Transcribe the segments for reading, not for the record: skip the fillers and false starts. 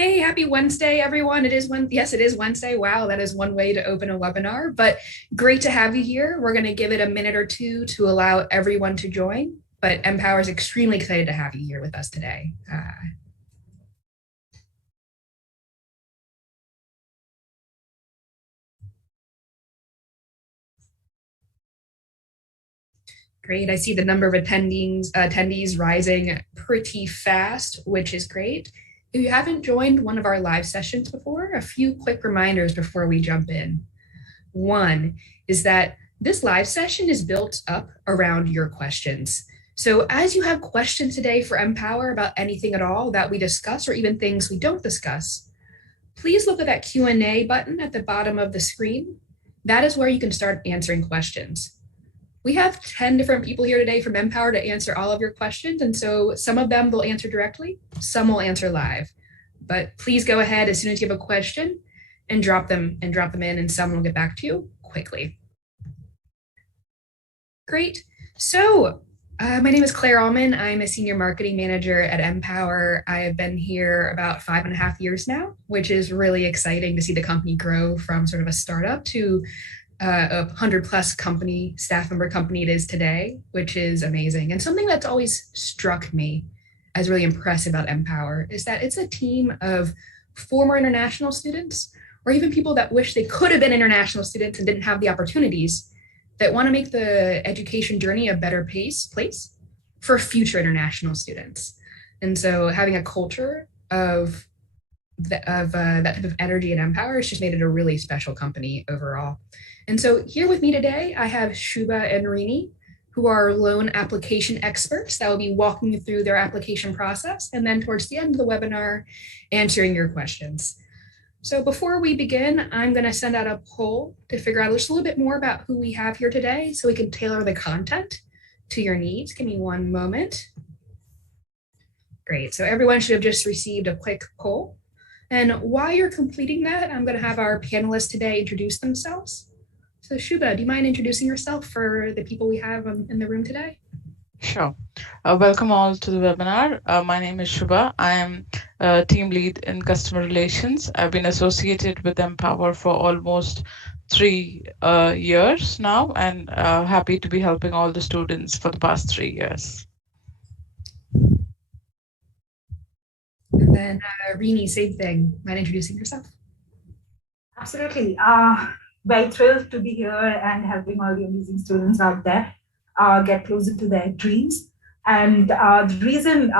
Hey, happy Wednesday, everyone. Yes, it is Wednesday. Wow, that is one way to open a webinar, but great to have you here. We're going to give it a minute or two to allow everyone to join, but MPOWER is extremely excited to have you here with us today. Great. I see the number of attendees rising pretty fast, which is great. If you haven't joined one of our live sessions before, a few quick reminders before we jump in. One is that this live session is built up around your questions. So as you have questions today for MPOWER about anything at all that we discuss or even things we don't discuss, please look at that Q&A button at the bottom of the screen. That is where you can start answering questions. We have 10 different people here today from MPOWER to answer all of your questions. And so some of them they'll answer directly, some will answer live. But please go ahead as soon as you have a question and drop them in, and someone will get back to you quickly. Great. So my name is Claire Almand. I'm a senior marketing manager at MPOWER. I have been here about 5.5 years now, which is really exciting to see the company grow from sort of a startup to a 100+ company, staff member company it is today, which is amazing. And something that's always struck me as really impressive about MPOWER is that it's a team of former international students, or even people that wish they could have been international students and didn't have the opportunities, that want to make the education journey a better place for future international students. And so having a culture of that type of energy at MPOWER has just made it a really special company overall. And so here with me today, I have Shuba and Rini, who are loan application experts that will be walking you through their application process, and then towards the end of the webinar, answering your questions. So before we begin, I'm going to send out a poll to figure out just a little bit more about who we have here today so we can tailor the content to your needs. Give me one moment. Great. So everyone should have just received a quick poll. And while you're completing that, I'm going to have our panelists today introduce themselves. So Shuba, do you mind introducing yourself for the people we have in the room today? Sure. Welcome all to the webinar. My name is Shuba. I am a team lead in customer relations. I've been associated with MPOWER for almost 3 years now, and happy to be helping all the students for the past 3 years. And then Rini, same thing. Mind introducing yourself? Absolutely. Very thrilled to be here and helping all the amazing students out there get closer to their dreams. And the reason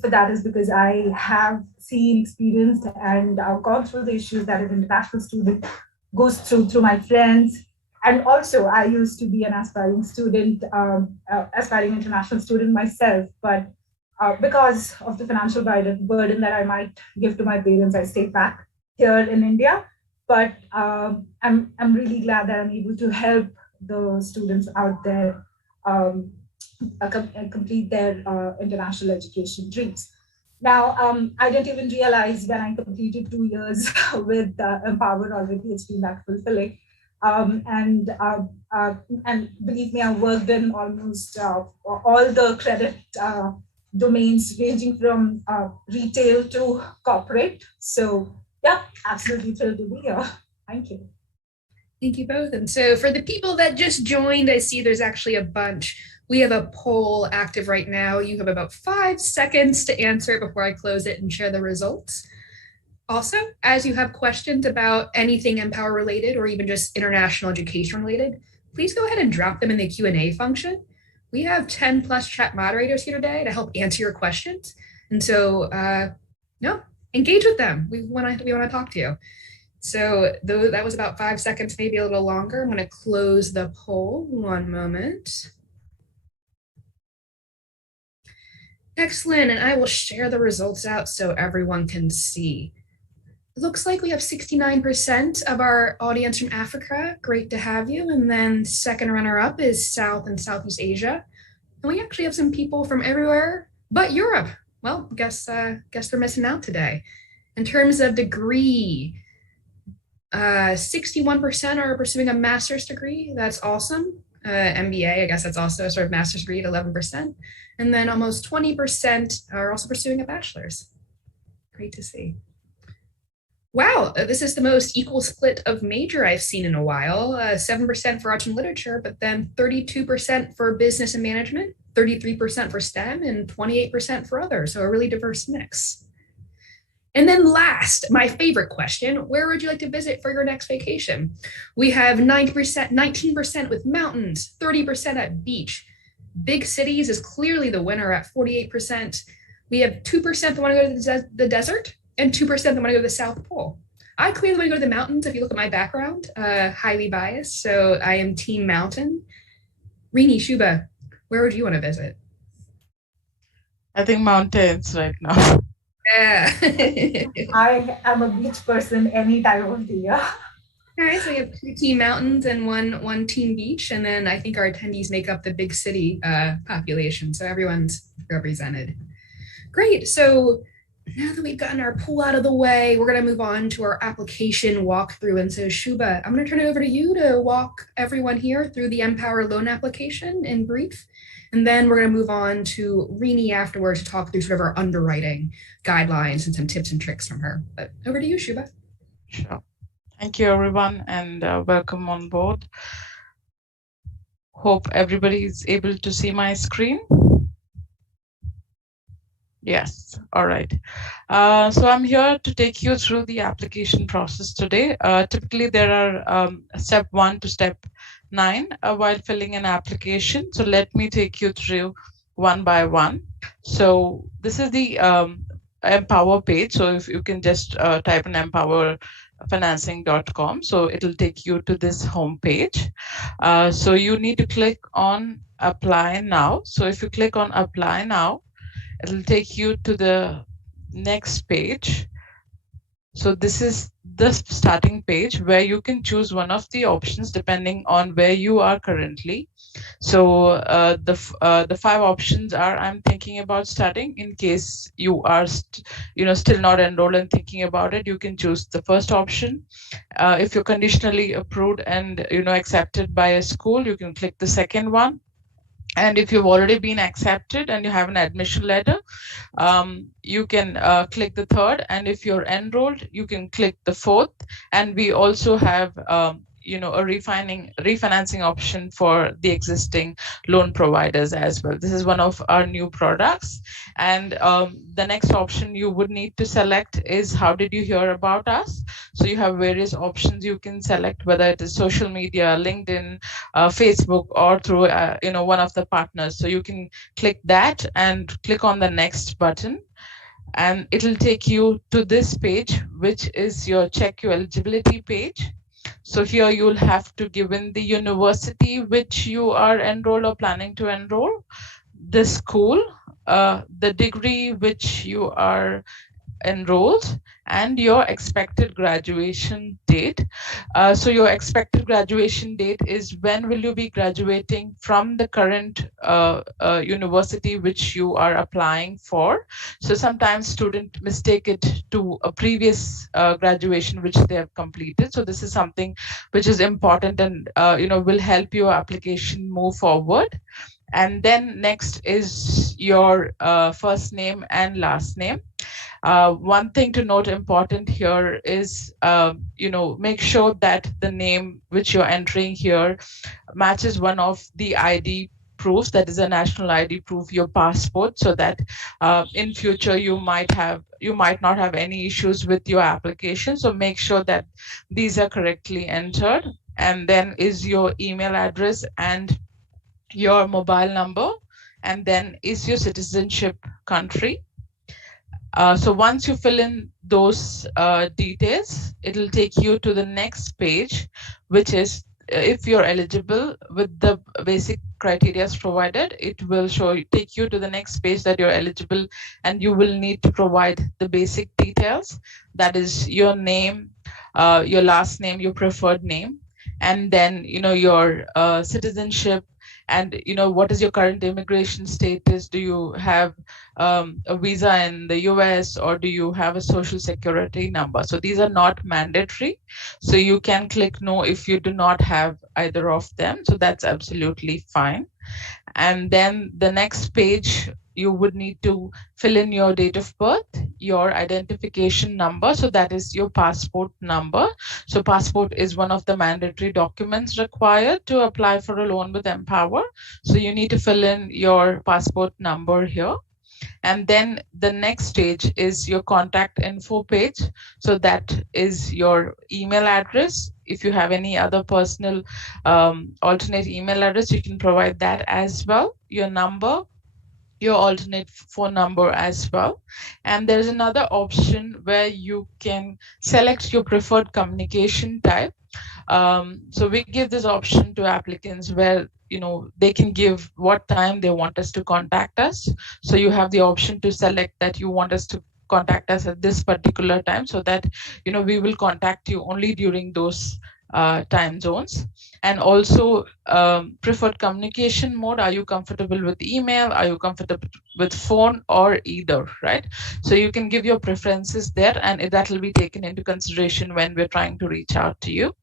for that is because I have seen, experienced, and gone through the issues that an international student goes through my friends. And also, I used to be an aspiring student, aspiring international student myself. But because of the financial burden that I might give to my parents, I stayed back here in India. But I'm really glad that I'm able to help the students out there complete their international education dreams. Now, I didn't even realize when I completed 2 years with MPOWER already, it's been that fulfilling. And believe me, I've worked in almost all the credit domains, ranging from retail to corporate. So yeah, absolutely thrilled to be here. Thank you. Thank you both. And so for the people that just joined, I see there's actually a bunch. We have a poll active right now. You have about 5 seconds to answer it before I close it and share the results. Also, as you have questions about anything MPOWER related or even just international education related, please go ahead and drop them in the Q&A function. We have 10+ chat moderators here today to help answer your questions. And so, engage with them. We want to talk to you. So that was about 5 seconds, maybe a little longer. I'm going to close the poll. One moment. Excellent. And I will share the results out so everyone can see. It looks like we have 69% of our audience from Africa. Great to have you. And then second runner-up is South and Southeast Asia. And we actually have some people from everywhere but Europe. Well, guess they're missing out today. In terms of degree, 61% are pursuing a master's degree. That's awesome. MBA, I guess that's also a sort of master's degree at 11%. And then almost 20% are also pursuing a bachelor's. Great to see. Wow, this is the most equal split of major I've seen in a while. 7% for arts and literature, but then 32% for business and management, 33% for STEM, and 28% for others. So a really diverse mix. And then last, my favorite question, where would you like to visit for your next vacation? We have 90%, 19% with mountains, 30% at beach. Big cities is clearly the winner at 48%. We have 2% that want to go to the desert and 2% that want to go to the South Pole. I clearly want to go to the mountains. If you look at my background, highly biased. So I am team mountain. Rini, Shuba, where would you want to visit? I think mountains right now. Yeah. I am a beach person any time of the year. All right, so we have 2 team mountains and one team beach, and then I think our attendees make up the big city population, so everyone's represented. Great, so now that we've gotten our pool out of the way, we're going to move on to our application walkthrough. And so Shuba, I'm going to turn it over to you to walk everyone here through the MPOWER loan application in brief. And then we're going to move on to Rini afterwards to talk through sort of our underwriting guidelines and some tips and tricks from her. But over to you, Shuba. Sure. Thank you, everyone, and welcome on board. Hope everybody is able to see my screen. Yes, all right. So I'm here to take you through the application process today. Typically, there are step 1 to step 9 while filling an application. So let me take you through one by one. So this is the MPOWER page. So if you can just type in empowerfinancing.com, so it'll take you to this home page. So you need to click on Apply Now. So if you click on Apply Now, it'll take you to the next page. So this is the starting page where you can choose one of the options depending on where you are currently. So the 5 options are, I'm thinking about studying. In case you are still not enrolled and thinking about it, you can choose the first option. If you're conditionally approved and accepted by a school, you can click the second one. And if you've already been accepted and you have an admission letter, you can click the third. And if you're enrolled, you can click the fourth. And we also have a refinancing option for the existing loan providers as well. This is one of our new products. And the next option you would need to select is, how did you hear about us? So you have various options you can select, whether it is social media, LinkedIn, Facebook, or through one of the partners. So you can click that and click on the next button, and it'll take you to this page, which is your check your eligibility page. So here you'll have to give in the university which you are enrolled or planning to enroll, the school, the degree which you are enrolled, and your expected graduation date. So your expected graduation date is when will you be graduating from the current university which you are applying for. So sometimes students mistake it to a previous graduation which they have completed. So this is something which is important and will help your application move forward. And then next is your first name and last name. One thing to note important here is, make sure that the name which you're entering here matches one of the ID proofs, that is a national ID proof, your passport, so that in future you might not have any issues with your application. So make sure that these are correctly entered. And then is your email address and your mobile number, and then is your citizenship country. So once you fill in those details, it'll take you to the next page, which is if you're eligible with the basic criteria provided, it will take you to the next page that you're eligible, and you will need to provide the basic details. That is your name, your last name, your preferred name, and then your citizenship, and what is your current immigration status. Do you have a visa in the US, or do you have a social security number? So these are not mandatory, so you can click no if you do not have either of them. So that's absolutely fine. And then the next page, you would need to fill in your date of birth, your identification number. So that is your passport number. So passport is one of the mandatory documents required to apply for a loan with MPOWER. So you need to fill in your passport number here. And then the next stage is your contact info page. So that is your email address. If you have any other personal alternate email address, you can provide that as well. Your number, your alternate phone number as well. And there's another option where you can select your preferred communication type. So we give this option to applicants where they can give what time they want us to contact us. So you have the option to select that you want us to contact us at this particular time, so that we will contact you only during those time zones. And also preferred communication mode. Are you comfortable with email? Are you comfortable with phone, or either, right? So you can give your preferences there, and that will be taken into consideration when we're trying to reach out to you.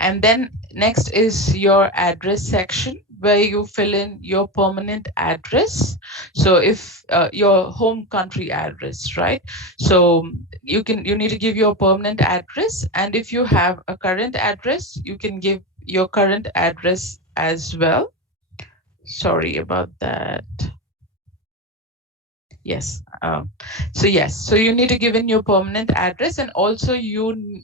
And then next is your address section, where you fill in your permanent address. So if your home country address, right? So you need to give your permanent address. And if you have a current address, you can give your current address as well. Sorry about that. Yes. So you need to give in your permanent address, and also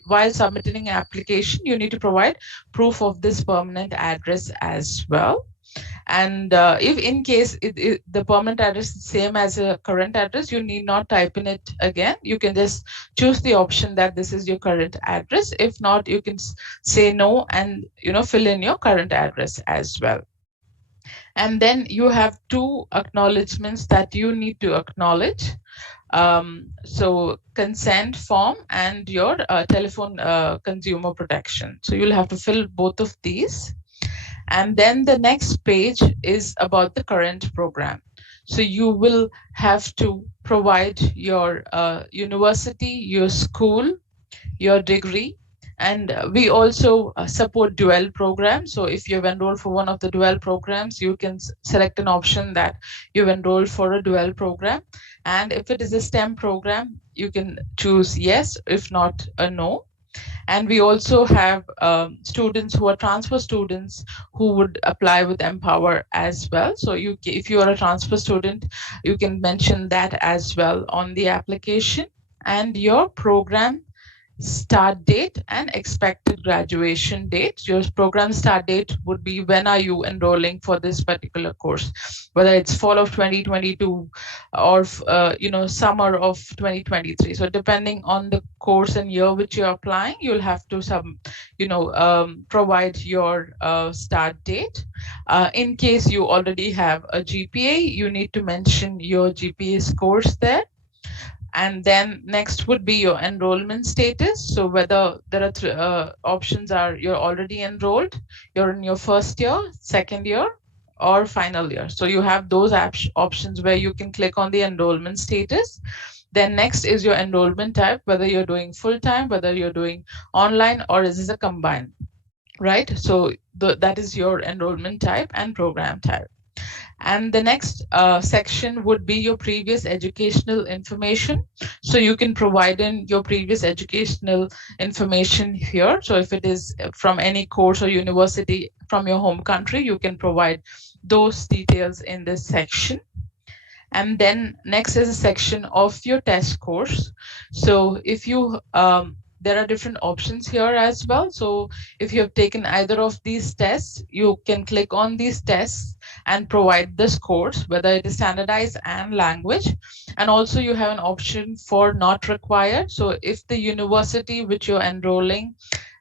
while submitting an application, you need to provide proof of this permanent address as well. And if in case the permanent address is the same as a current address, you need not type in it again. You can just choose the option that this is your current address. If not, you can say no and fill in your current address as well. And then you have two acknowledgements that you need to acknowledge. So consent form and your telephone consumer protection. So you'll have to fill both of these. And then the next page is about the current program. So you will have to provide your university, your school, your degree. And we also support dual programs. So if you've enrolled for one of the dual programs, you can select an option that you've enrolled for a dual program. And if it is a STEM program, you can choose yes, if not a no. And we also have students who are transfer students who would apply with MPOWER as well. So if you are a transfer student, you can mention that as well on the application. And your program start date and expected graduation date. Your program start date would be when are you enrolling for this particular course, whether it's fall of 2022 or summer of 2023. So depending on the course and year which you're applying, you'll have to provide your start date. In case you already have a GPA, you need to mention your GPA scores there. And then next would be your enrollment status. So whether there are options are you're already enrolled, you're in your first year, second year, or final year. So you have those options where you can click on the enrollment status. Then next is your enrollment type, whether you're doing full-time, whether you're doing online, or is this a combined, right? So that is your enrollment type and program type. And the next section would be your previous educational information. So you can provide in your previous educational information here. So if it is from any course or university from your home country, you can provide those details in this section. And then next is a section of your test course. So if you there are different options here as well. So if you have taken either of these tests, you can click on these tests and provide the scores, whether it is standardized and language. And also you have an option for not required. So if the university which you're enrolling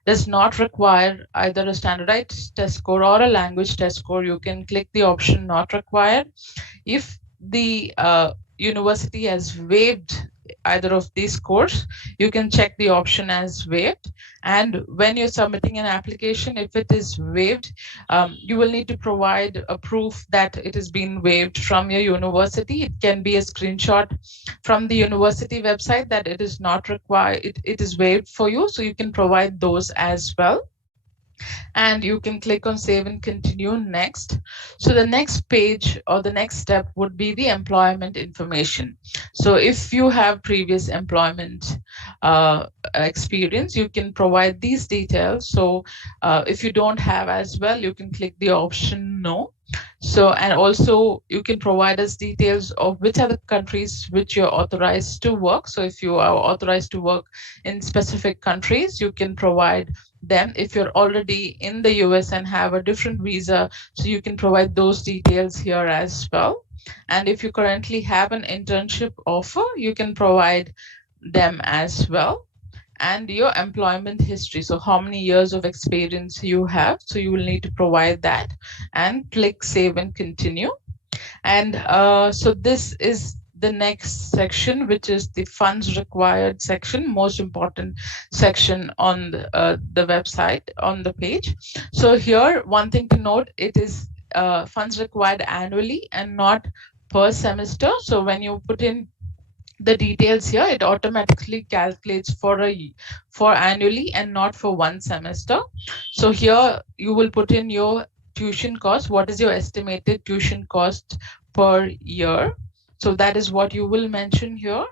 does not require either a standardized test score or a language test score, you can click the option not required. If the university has waived either of these scores, you can check the option as waived. And when you're submitting an application, if it is waived, you will need to provide a proof that it has been waived from your university. It can be a screenshot from the university website that it is not required, it is waived for you. So you can provide those as well. and you can click on Save and Continue next. So the next page or the next step would be the employment information. So if you have previous employment experience, you can provide these details. So if you don't have as well, you can click the option No. So, and also you can provide us details of which are the countries which you're authorized to work. So if you are authorized to work in specific countries, you can provide them. If you're already in the US and have a different visa, so you can provide those details here as well. And if you currently have an internship offer, you can provide them as well. And your employment history, so how many years of experience you have, so you will need to provide that, and click Save and Continue. And so this is the next section, which is the funds required section, most important section on the website, on the page. So here, one thing to note, it is funds required annually and not per semester. So when you put in the details here, it automatically calculates for annually and not for one semester. So here you will put in your tuition cost. What is your estimated tuition cost per year? So that is what you will mention here.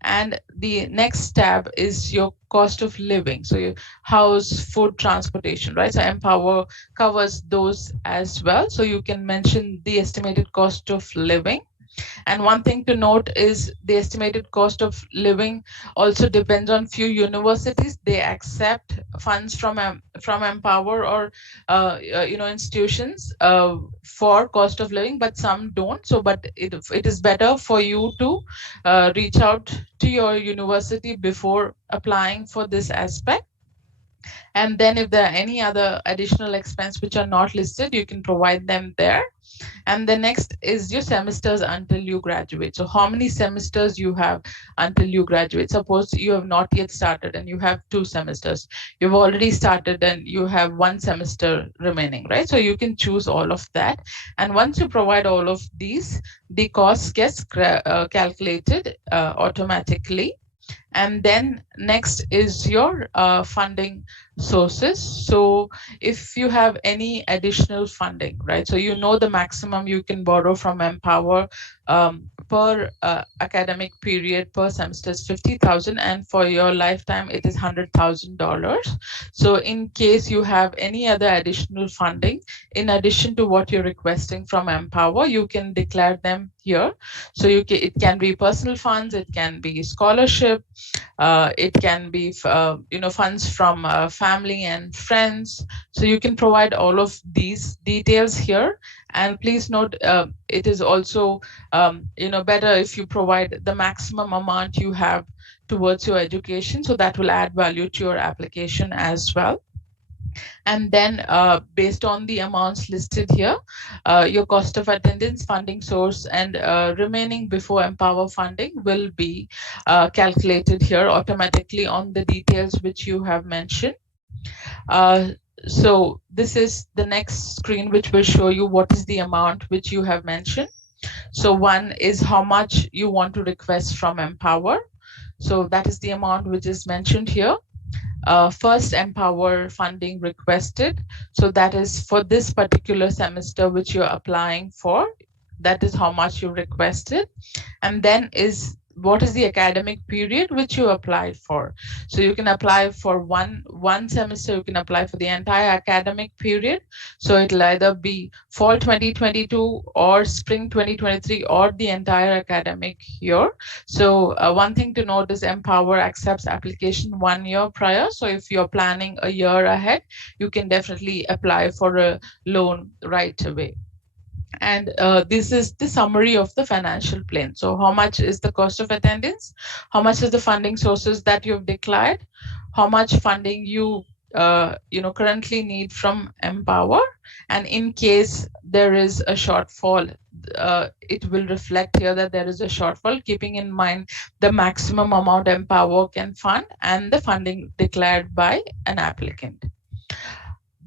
And the next tab is your cost of living. So your house, food, transportation, right? So Empower covers those as well. So you can mention the estimated cost of living. And one thing to note is the estimated cost of living also depends on few universities. They accept funds from Empower or institutions for cost of living, but some don't. So, but it is better for you to reach out to your university before applying for this aspect. And then if there are any other additional expense which are not listed, you can provide them there. And the next is your semesters until you graduate. So how many semesters you have until you graduate? Suppose you have not yet started and you have 2 semesters. You've already started and you have 1 semester remaining, right? So you can choose all of that. And once you provide all of these, the cost gets calculated automatically. And then next is your funding sources. So if you have any additional funding, right? So you know the maximum you can borrow from Empower per academic period per semester is 50,000, and for your lifetime it is $100,000. So in case you have any other additional funding in addition to what you're requesting from Empower, you can declare them here. So it can be personal funds, it can be scholarship, it can be funds from family and friends. So you can provide all of these details here. And please note, it is also better if you provide the maximum amount you have towards your education, so that will add value to your application as well. And then based on the amounts listed here, your cost of attendance, funding source, and remaining before Empower funding will be calculated here automatically on the details which you have mentioned. So this is the next screen, which will show you what is the amount which you have mentioned. So one is how much you want to request from Empower. So that is the amount which is mentioned here. First Empower funding requested. So that is for this particular semester which you're applying for. That is how much you requested. And then is what is the academic period which you applied for. So you can apply for one semester, you can apply for the entire academic period. So it'll either be fall 2022 or spring 2023 or the entire academic year. So one thing to note is Empower accepts application 1 year prior. So if you're planning a year ahead, you can definitely apply for a loan right away. And this is the summary of the financial plan. So how much is the cost of attendance? How much is the funding sources that you've declared? How much funding you currently need from Empower? And in case there is a shortfall, it will reflect here that there is a shortfall, keeping in mind the maximum amount Empower can fund and the funding declared by an applicant.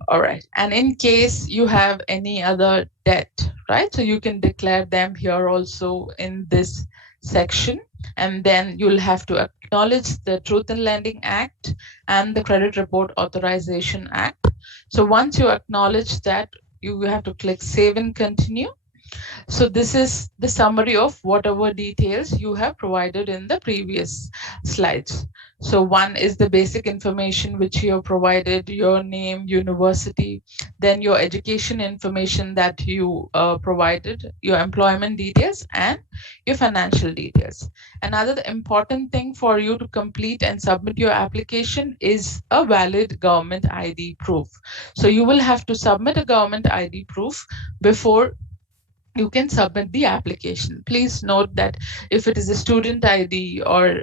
All right. And in case you have any other debt, right? So you can declare them here also in this section. And then you'll have to acknowledge the Truth in Lending Act and the Credit Report Authorization Act. So once you acknowledge that, you have to click Save and Continue. So this is the summary of whatever details you have provided in the previous slides. So one is the basic information which you have provided, your name, university, then your education information that you provided, your employment details, and your financial details. Another important thing for you to complete and submit your application is a valid government ID proof. So you will have to submit a government ID proof before you can submit the application. Please note that if it is a student ID or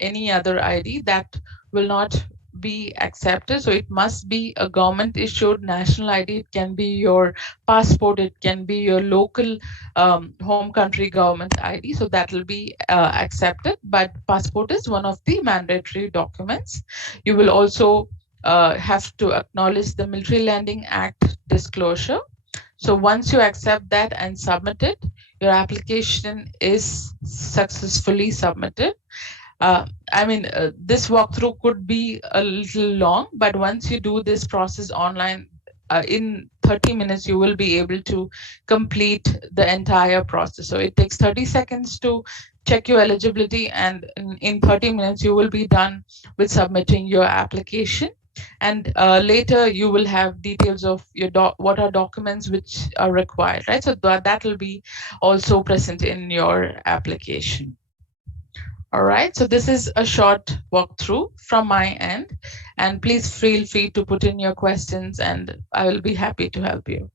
any other ID, that will not be accepted. So it must be a government issued national ID. It can be your passport, it can be your local home country government ID. So that will be accepted, but passport is one of the mandatory documents. You will also have to acknowledge the Military Landing Act disclosure. So once you accept that and submit it, your application is successfully submitted. This walkthrough could be a little long, but once you do this process online, in 30 minutes, you will be able to complete the entire process. So it takes 30 seconds to check your eligibility, and in 30 minutes, you will be done with submitting your application. And later you will have details of your what are documents which are required, right? So that will be also present in your application. All right, so this is a short walkthrough from my end, and please feel free to put in your questions and I will be happy to help you.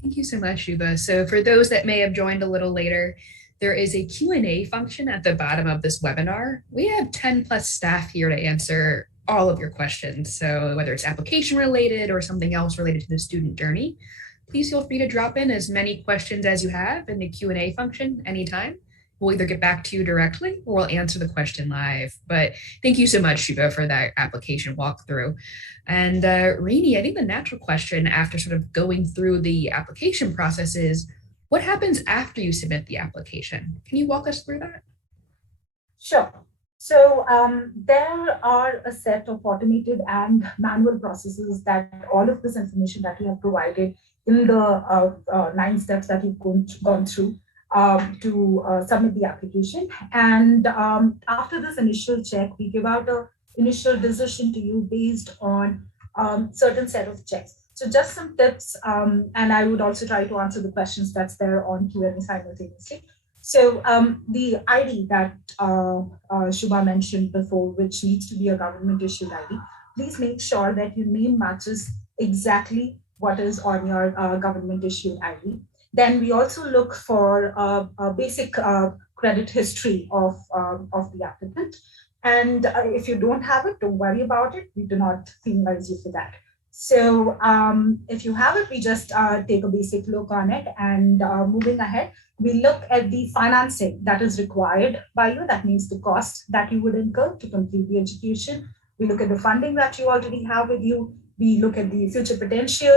Thank you so much, Shuba. So for those that may have joined a little later, there is a Q&A function at the bottom of this webinar. We have 10 plus staff here to answer all of your questions. So whether it's application related or something else related to the student journey, please feel free to drop in as many questions as you have in the Q&A function anytime. We'll either get back to you directly or we'll answer the question live. But thank you so much, Shuba, for that application walkthrough. And Rini, I think the natural question after sort of going through the application process is, what happens after you submit the application? Can you walk us through that? Sure. So there are a set of automated and manual processes that all of this information that you have provided in the 9 steps that you've gone through to submit the application. And after this initial check, we give out an initial decision to you based on certain set of checks. So just some tips, and I would also try to answer the questions that's there on Q&A simultaneously. So the ID that Shuba mentioned before, which needs to be a government issued ID, please make sure that your name matches exactly what is on your government issued ID. Then we also look for a basic credit history of the applicant. And if you don't have it, don't worry about it. We do not penalize you for that. So if you have it, we just take a basic look on it, and moving ahead, we look at the financing that is required by you. That means the cost that you would incur to complete the education. We look at the funding that you already have with you. We look at the future potential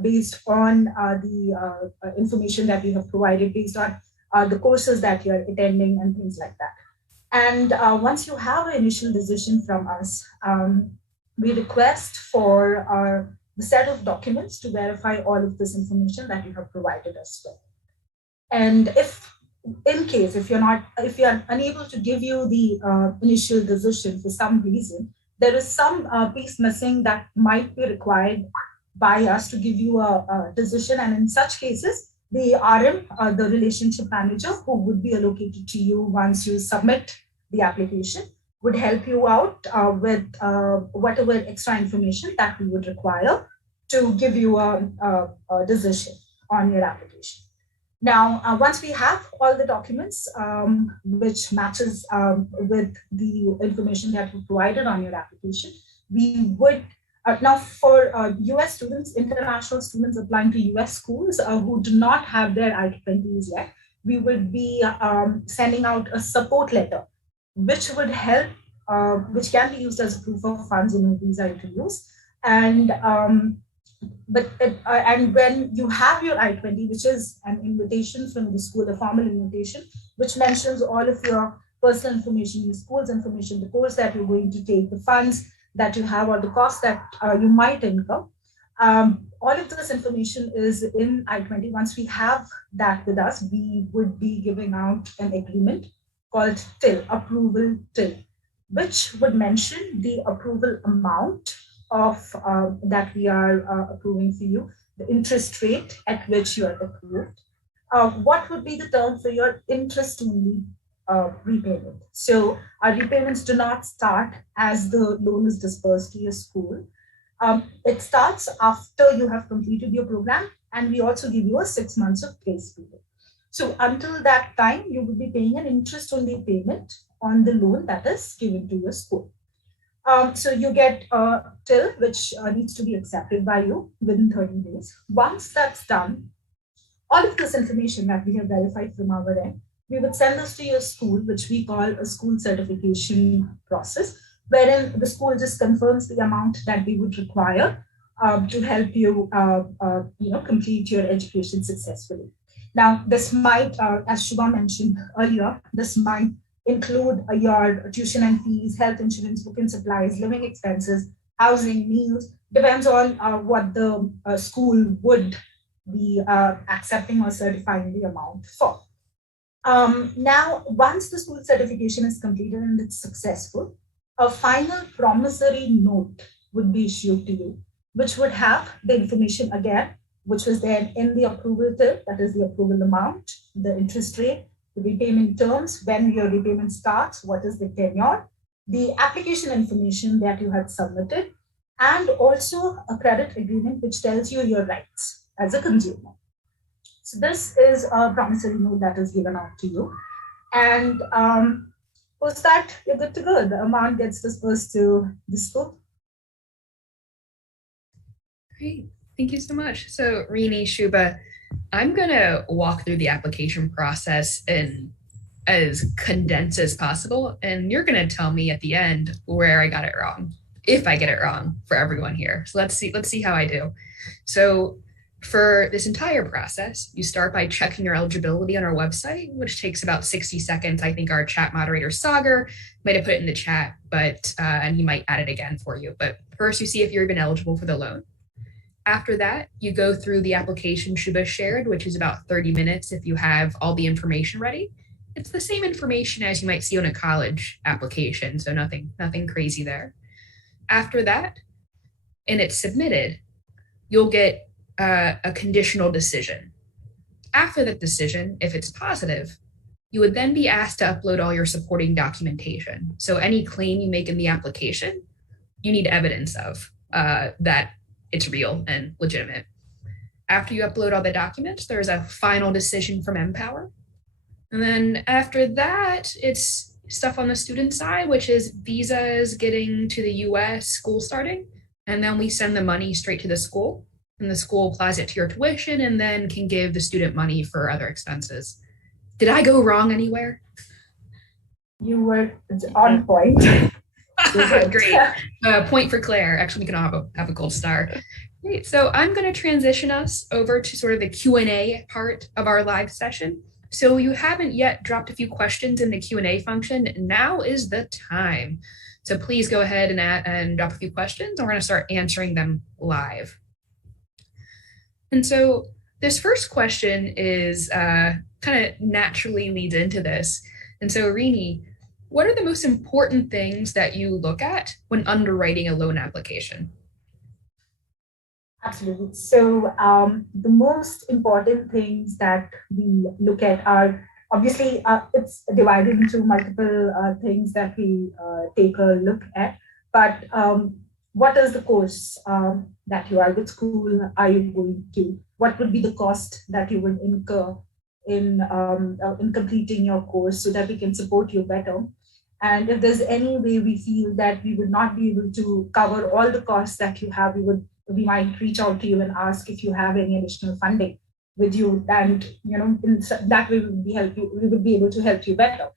based on the information that you have provided, based on the courses that you're attending and things like that. And once you have an initial decision from us, we request for the set of documents to verify all of this information that you have provided us with. And if you're unable to give you the initial decision for some reason, there is some piece missing that might be required by us to give you a decision. And in such cases, the RM, the relationship manager, who would be allocated to you once you submit the application, would help you out with whatever extra information that we would require to give you a decision on your application. Now, once we have all the documents which matches with the information that you provided on your application, we would, now for US students, international students applying to US schools who do not have their I-20s yet, we would be sending out a support letter, which would help, which can be used as a proof of funds in your visa interviews. And and when you have your I-20, which is an invitation from the school, a formal invitation, which mentions all of your personal information, your school's information, the course that you're going to take, the funds, that you have or the cost that you might incur. All of this information is in I-20. Once we have that with us, we would be giving out an agreement called TIL, approval TIL, which would mention the approval amount of that we are approving for you, the interest rate at which you are approved. What would be the term for your interest-only repayment? So our repayments do not start as the loan is disbursed to your school. It starts after you have completed your program, and we also give you a 6 months of grace period. So until that time, you will be paying an interest-only payment on the loan that is given to your school. So you get a TIL, which needs to be accepted by you within 30 days. Once that's done, all of this information that we have verified from our end, we would send this to your school, which we call a school certification process, wherein the school just confirms the amount that we would require to help you, complete your education successfully. Now, this might, as Shuba mentioned earlier, this might include your tuition and fees, health insurance, book and supplies, living expenses, housing, meals, depends on what the school would be accepting or certifying the amount for. Now, once the school certification is completed and it's successful, a final promissory note would be issued to you, which would have the information again, which was there in the approval TIL, that is the approval amount, the interest rate, the repayment terms, when your repayment starts, what is the tenure, the application information that you had submitted, and also a credit agreement which tells you your rights as a consumer. So this is a promissory note that is given out to you. And post that, you're good to go. The amount gets disbursed to the school. Great. Thank you so much. So Rini, Shuba, I'm going to walk through the application process in as condensed as possible. And you're going to tell me at the end where I got it wrong, if I get it wrong for everyone here. So let's see how I do. So for this entire process, you start by checking your eligibility on our website, which takes about 60 seconds. I think our chat moderator, Sagar, might have put it in the chat, but and he might add it again for you. But first, you see if you're even eligible for the loan. After that, you go through the application Shuba shared, which is about 30 minutes if you have all the information ready. It's the same information as you might see on a college application, so nothing crazy there. After that, and it's submitted, you'll get a conditional decision. After that decision, if it's positive, you would then be asked to upload all your supporting documentation. So any claim you make in the application, you need evidence of that it's real and legitimate. After you upload all the documents, there's a final decision from MPOWER. And then after that, it's stuff on the student side, which is visas, getting to the US, school starting. And then we send the money straight to the school, and the school applies it to your tuition and then can give the student money for other expenses. Did I go wrong anywhere? You were on point. Great. Point for Claire. Actually, we can all have a gold star. Great. So I'm going to transition us over to sort of the Q&A part of our live session. So you haven't yet dropped a few questions in the Q&A function. Now is the time. So please go ahead and drop a few questions, and we're going to start answering them live. And so this first question is kind of naturally leads into this. And so Rini, what are the most important things that you look at when underwriting a loan application? Absolutely. So the most important things that we look at are obviously it's divided into multiple things that we take a look at. But what is the course that you are? Which school are you going to? What would be the cost that you would incur in completing your course so that we can support you better? And if there's any way we feel that we would not be able to cover all the costs that you have, we might reach out to you and ask if you have any additional funding with you, and in that way we would be able to help you better.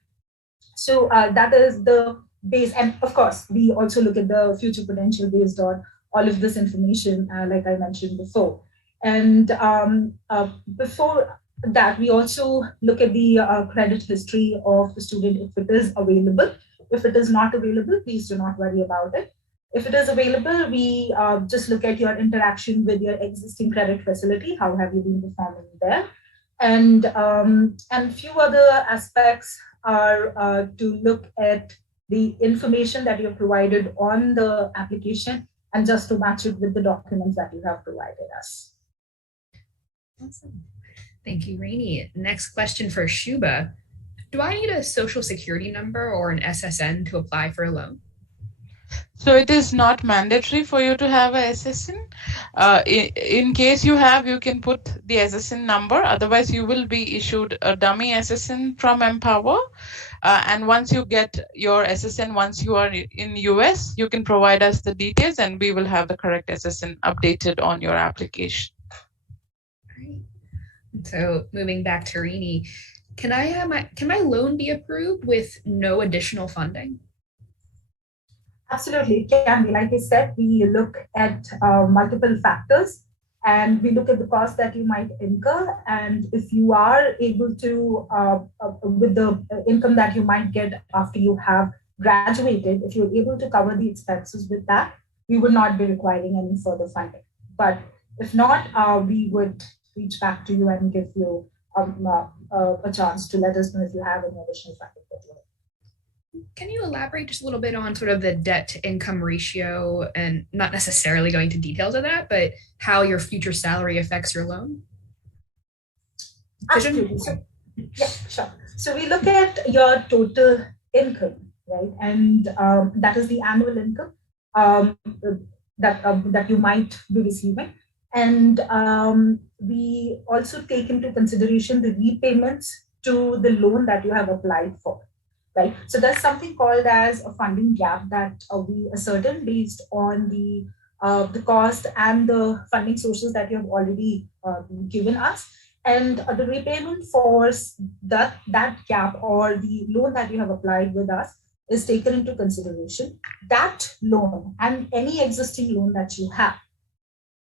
So that is the base, and of course we also look at the future potential based on all of this information, like I mentioned before. And before that, we also look at the credit history of the student if it is available. If it is not available, please do not worry about it. If it is available, we just look at your interaction with your existing credit facility. How have you been performing there? And few other aspects are to look at the information that you've provided on the application and just to match it with the documents that you have provided us. Awesome. Thank you, Rini. Next question for Shuba. Do I need a social security number or an SSN to apply for a loan? So it is not mandatory for you to have a SSN. In case you have, you can put the SSN number. Otherwise, you will be issued a dummy SSN from MPOWER. And once you get your SSN, once you are in US, you can provide us the details and we will have the correct SSN updated on your application. Great. So moving back to Rini, can my loan be approved with no additional funding? Absolutely, it can be. Like I said, we look at multiple factors and we look at the cost that you might incur. And if you are able to, with the income that you might get after you have graduated, if you're able to cover the expenses with that, we would not be requiring any further funding. But if not, we would reach back to you and give you a chance to let us know if you have any additional funding with you. Can you elaborate just a little bit on sort of the debt to income ratio, and not necessarily going into details of that, but how your future salary affects your loan? Absolutely. So, yeah, sure. So we look at your total income, right? And that is the annual income that you might be receiving. And we also take into consideration the repayments to the loan that you have applied for. Right. So there's something called as a funding gap that we ascertain based on the cost and the funding sources that you have already given us. And the repayment for that gap or the loan that you have applied with us is taken into consideration. That loan and any existing loan that you have,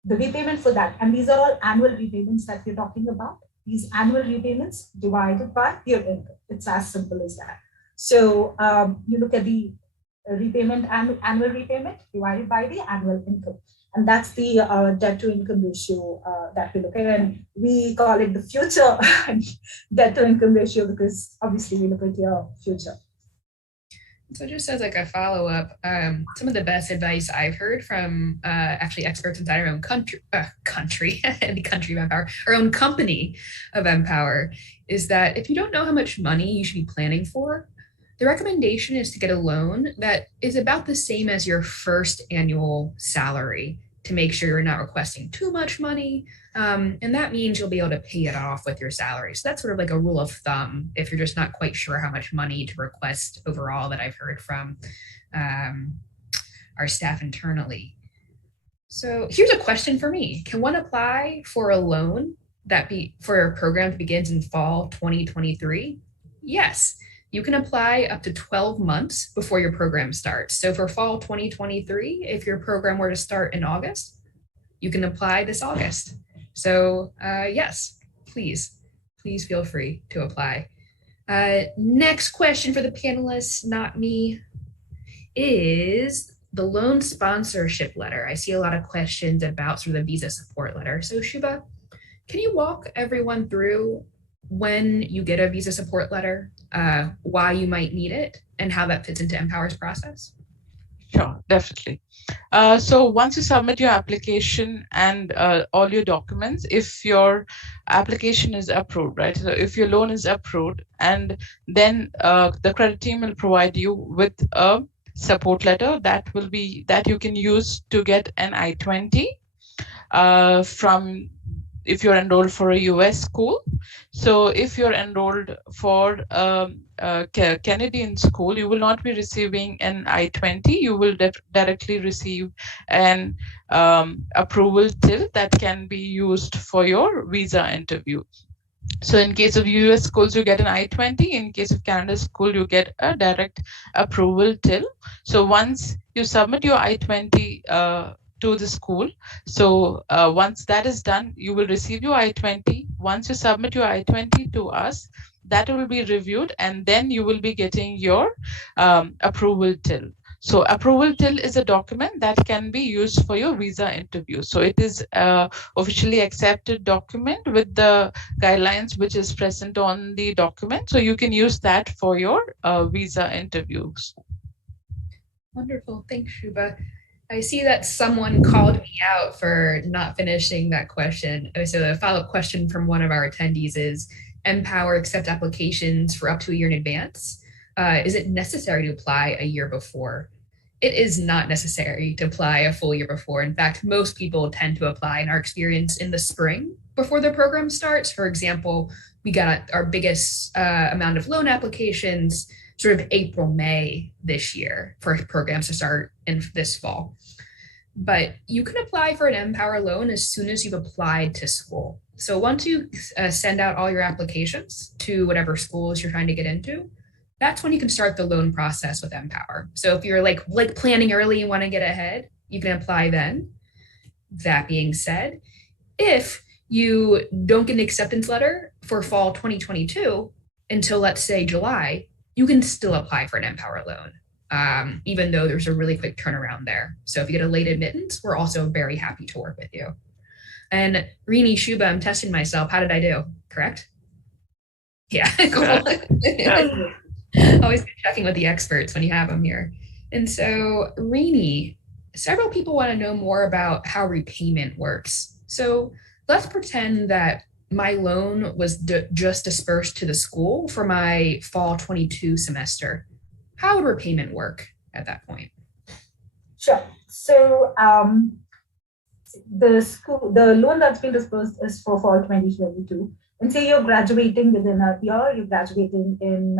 the repayment for that, and these are all annual repayments that we're talking about. These annual repayments divided by your income. It's as simple as that. So you look at the repayment and annual repayment divided by the annual income. And that's the debt to income ratio that we look at. And we call it the future debt to income ratio because obviously we look at your future. So just as like a follow-up, some of the best advice I've heard from actually experts inside our own country, the country of MPOWER, our own company of MPOWER, is that if you don't know how much money you should be planning for, the recommendation is to get a loan that is about the same as your first annual salary to make sure you're not requesting too much money. And that means you'll be able to pay it off with your salary. So that's sort of like a rule of thumb if you're just not quite sure how much money to request overall, that I've heard from our staff internally. So here's a question for me. Can one apply for a loan for a program that begins in fall 2023? Yes. You can apply up to 12 months before your program starts. So for fall 2023, if your program were to start in August, you can apply this August. So yes, please feel free to apply. Next question for the panelists, not me, is the loan sponsorship letter. I see a lot of questions about sort of the visa support letter. So Shuba, can you walk everyone through when you get a visa support letter, why you might need it, and how that fits into MPOWER's process? Sure, definitely. So once you submit your application and all your documents, if your application is approved, right? So if your loan is approved, and then the credit team will provide you with a support letter that you can use to get an I-20 from if you're enrolled for a US school. So if you're enrolled for a Canadian school, you will not be receiving an I-20. You will directly receive an approval till that can be used for your visa interview. So in case of US schools, you get an I-20. In case of Canada school, you get a direct approval till. So once you submit your I-20 to the school. So once that is done, you will receive your I-20. Once you submit your I-20 to us, that will be reviewed, and then you will be getting your approval till. So approval till is a document that can be used for your visa interview. So it is officially accepted document with the guidelines which is present on the document. So you can use that for your visa interviews. Wonderful. Thanks, Shuba. I see that someone called me out for not finishing that question. So the follow-up question from one of our attendees is, MPOWER accept applications for up to a year in advance? Is it necessary to apply a year before? It is not necessary to apply a full year before. In fact, most people tend to apply, in our experience, in the spring before the program starts. For example, we got our biggest amount of loan applications sort of April, May this year for programs to start in this fall. But you can apply for an MPOWER loan as soon as you've applied to school. So once you send out all your applications to whatever schools you're trying to get into, that's when you can start the loan process with MPOWER. So if you're like planning early and want to get ahead, you can apply then. That being said, if you don't get an acceptance letter for fall 2022 until, let's say, July, you can still apply for an MPOWER loan, even though there's a really quick turnaround there. So if you get a late admittance, we're also very happy to work with you. And Rini, Shuba, I'm testing myself. How did I do? Correct? Yeah, cool. Always checking with the experts when you have them here. And so, Rini, several people want to know more about how repayment works. So let's pretend that my loan was just dispersed to the school for my fall 22 semester. How would repayment work at that point? Sure. So the loan that's been dispersed is for fall 2022. And say you're graduating within a year, you're graduating in,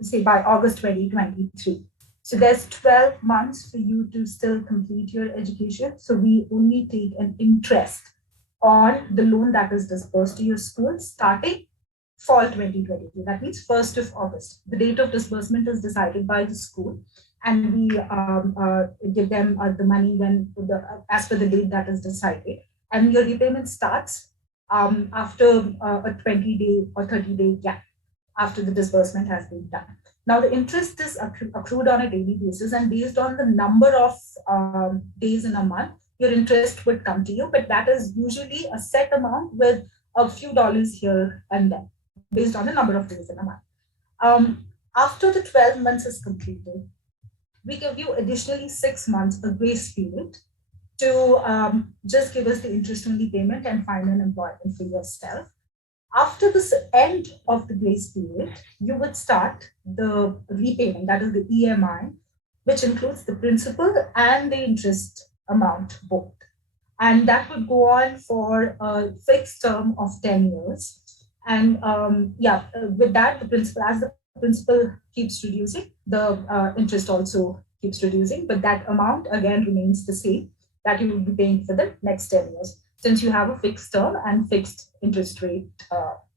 say, by August 2023. So there's 12 months for you to still complete your education. So we only take an interest on the loan that is disbursed to your school starting fall 2022. That means 1st of August. The date of disbursement is decided by the school, and we give them the money as per the date that is decided. And your repayment starts after a 20-day or 30-day gap after the disbursement has been done. Now, the interest is accrued on a daily basis, and based on the number of days in a month, your interest would come to you, but that is usually a set amount with a few dollars here and there, based on the number of days in a month. After the 12 months is completed, we give you additionally 6 months, a grace period, to just give us the interest-only payment and find an employment for yourself. After the end of the grace period, you would start the repayment, that is the EMI, which includes the principal and the interest amount both. And that would go on for a fixed term of 10 years. And with that, as the principal keeps reducing, the interest also keeps reducing, but that amount again remains the same that you will be paying for the next 10 years, since you have a fixed term and fixed interest rate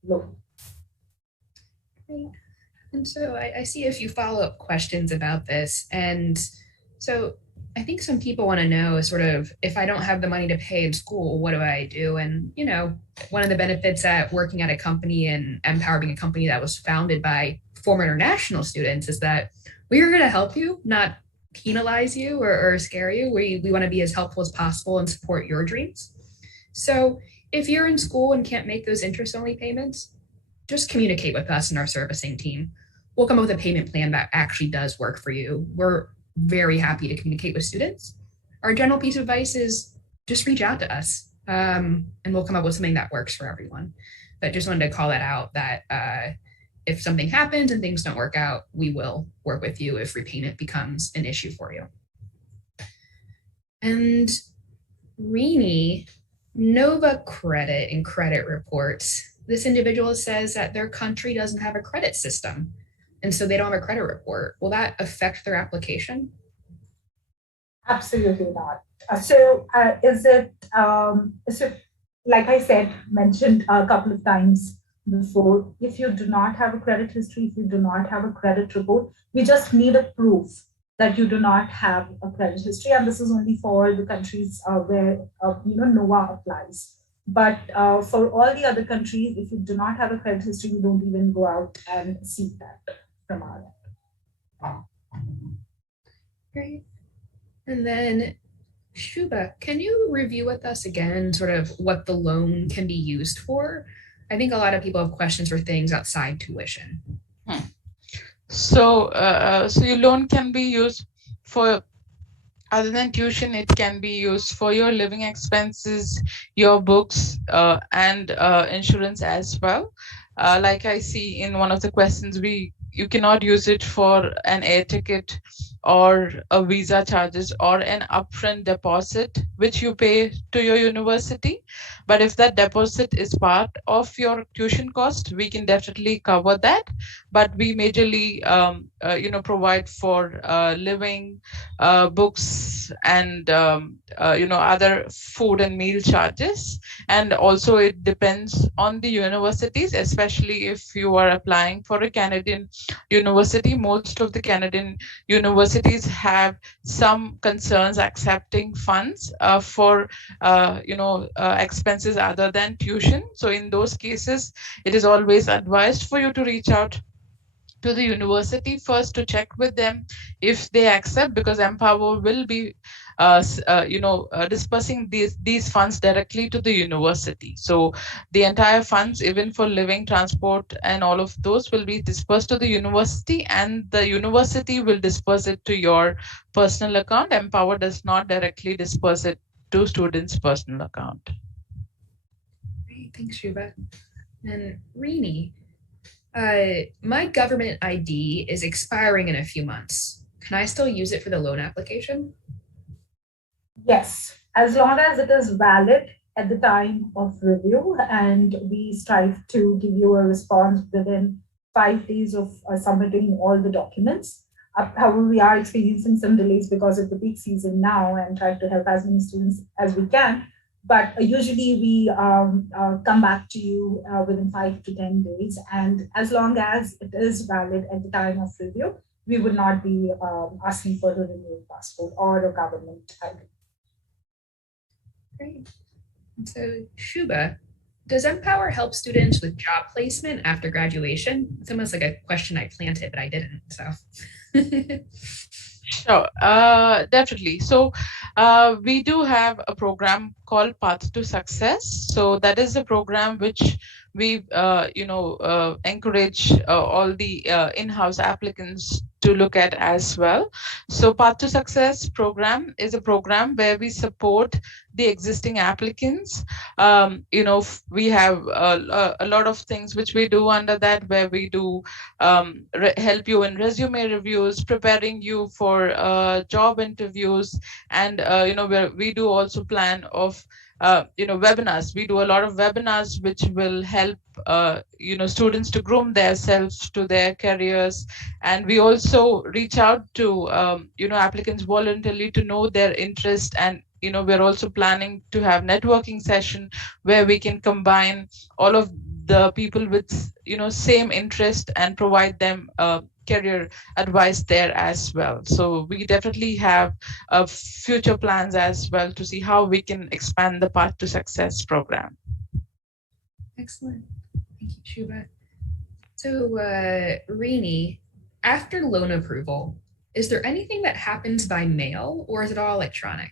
loan. Great. And so I see a few follow-up questions about this. And so I think some people want to know sort of, if I don't have the money to pay in school, what do I do? And, you know, one of the benefits at working at a company and MPOWER being a company that was founded by former international students is that we are going to help you, not penalize you or scare you. We want to be as helpful as possible and support your dreams. So if you're in school and can't make those interest-only payments, just communicate with us and our servicing team. We'll come up with a payment plan that actually does work for you. We're very happy to communicate with students. Our general piece of advice is just reach out to us and we'll come up with something that works for everyone. But just wanted to call that out, that if something happens and things don't work out, we will work with you if repayment becomes an issue for you. And Rini, Nova Credit in credit reports, this individual says that their country doesn't have a credit system, and so they don't have a credit report. Will that affect their application? Absolutely not. Like I mentioned a couple of times before, if you do not have a credit history, if you do not have a credit report, we just need a proof that you do not have a credit history. And this is only for the countries where NOVA applies. But for all the other countries, if you do not have a credit history, you don't even go out and seek that from our end. Great. And then Shuba, can you review with us again sort of what the loan can be used for? I think a lot of people have questions for things outside tuition. So your loan can be used for, other than tuition, it can be used for your living expenses, your books, and insurance as well. Like I see in one of the questions, you cannot use it for an air ticket or a visa charges or an upfront deposit which you pay to your university. But if that deposit is part of your tuition cost, we can definitely cover that. But we majorly provide for living, books, and other food and meal charges. And also it depends on the universities, especially if you are applying for a Canadian university. Most of the Canadian universities have some concerns accepting funds for expenses other than tuition. So in those cases, it is always advised for you to reach out to the university first to check with them if they accept, because MPOWER will be dispersing these funds directly to the university. So the entire funds, even for living, transport, and all of those, will be dispersed to the university, and the university will disperse it to your personal account. MPOWER does not directly disperse it to students' personal account. Great, thanks, Shuba. And Rini, my government ID is expiring in a few months. Can I still use it for the loan application? Yes, as long as it is valid at the time of review, and we strive to give you a response within 5 days of submitting all the documents. However, we are experiencing some delays because of the peak season now, and try to help as many students as we can. But usually we come back to you within 5 to 10 days. And as long as it is valid at the time of review, we would not be asking for a renewed passport or a government ID. Great. So Shuba, does MPOWER help students with job placement after graduation? It's almost like a question I planted, but I didn't. So Sure, definitely. So we do have a program called Path to Success. So that is a program which we encourage all the in-house applicants to look at as well. So Path to Success program is a program where we support the existing applicants. We have a lot of things which we do under that, where we do help you in resume reviews, preparing you for job interviews, and where we do also plan of webinars. We do a lot of webinars which will help students to groom themselves to their careers, and we also reach out to applicants voluntarily to know their interest. And we're also planning to have networking session where we can combine all of the people with same interest and provide them career advice there as well. So we definitely have future plans as well to see how we can expand the Path to Success program. Excellent. Thank you, Shuba. So Rini, after loan approval, is there anything that happens by mail, or is it all electronic?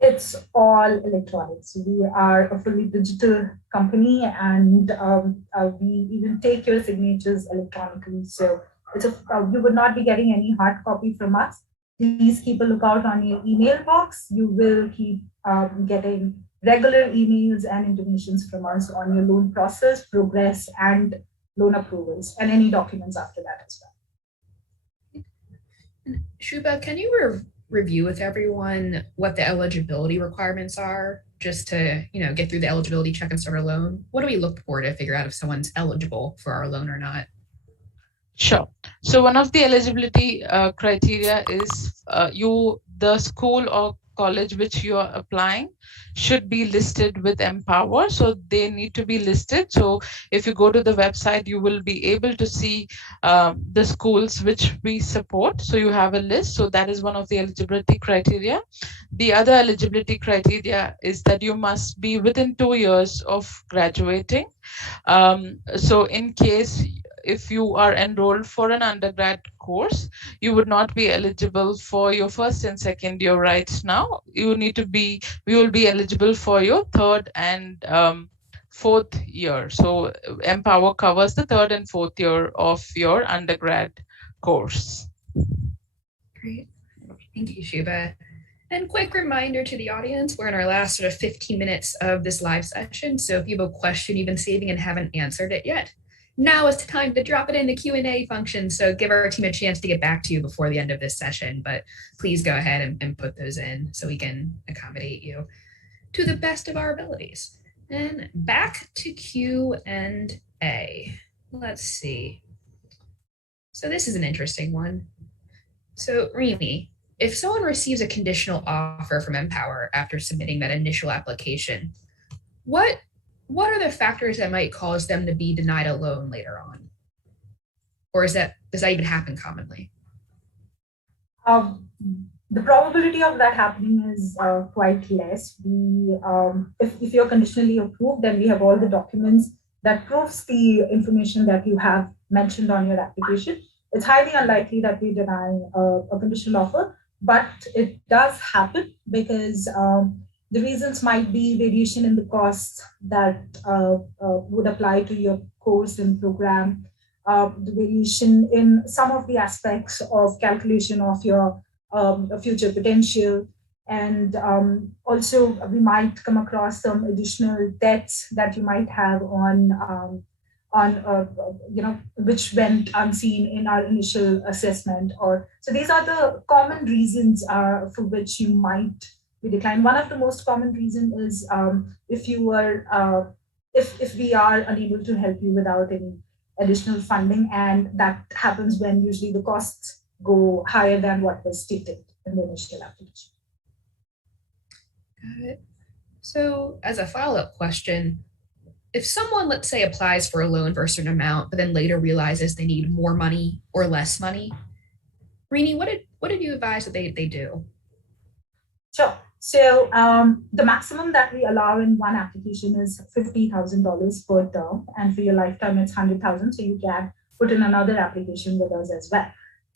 It's all electronics. We are a fully digital company, and we even take your signatures electronically. So you would not be getting any hard copy from us. Please keep a lookout on your email box. You will keep getting regular emails and intimations from us on your loan process, progress, and loan approvals, and any documents after that as well. Shuba, can you review with everyone what the eligibility requirements are, just to get through the eligibility check and start a loan? What do we look for to figure out if someone's eligible for our loan or not? Sure. So one of the eligibility criteria is the school or college which you are applying should be listed with MPOWER. So they need to be listed. So if you go to the website, you will be able to see the schools which we support. So you have a list. So that is one of the eligibility criteria. The other eligibility criteria is that you must be within 2 years of graduating. So in case if you are enrolled for an undergrad course, you would not be eligible for your first and second year right now. We will be eligible for your third and fourth year. So MPOWER covers the third and fourth year of your undergrad course. Great. Thank you, Shuba. And quick reminder to the audience, we're in our last sort of 15 minutes of this live session. So if you have a question you've been saving and haven't answered it yet, now is the time to drop it in the Q&A function. So give our team a chance to get back to you before the end of this session, but please go ahead and put those in so we can accommodate you to the best of our abilities. And back to Q&A. Let's see. So this is an interesting one. So Rini, if someone receives a conditional offer from MPOWER after submitting that initial application, what are the factors that might cause them to be denied a loan later on? Or does that even happen commonly? The probability of that happening is quite less. If you're conditionally approved, then we have all the documents that proves the information that you have mentioned on your application. It's highly unlikely that we deny a conditional offer, but it does happen because the reasons might be variation in the costs that would apply to your course and program, the variation in some of the aspects of calculation of your future potential, and also we might come across some additional debts that you might have on which went unseen in our initial assessment. So these are the common reasons for which you might be declined. One of the most common reasons is if we are unable to help you without any additional funding, and that happens when usually the costs go higher than what was stated in the initial application. Got it. So as a follow-up question, if someone, let's say, applies for a loan for a certain amount, but then later realizes they need more money or less money, Rini, what did you advise that they do? Sure. So the maximum that we allow in one application is $50,000 per term, and for your lifetime it's $100,000. So you can put in another application with us as well.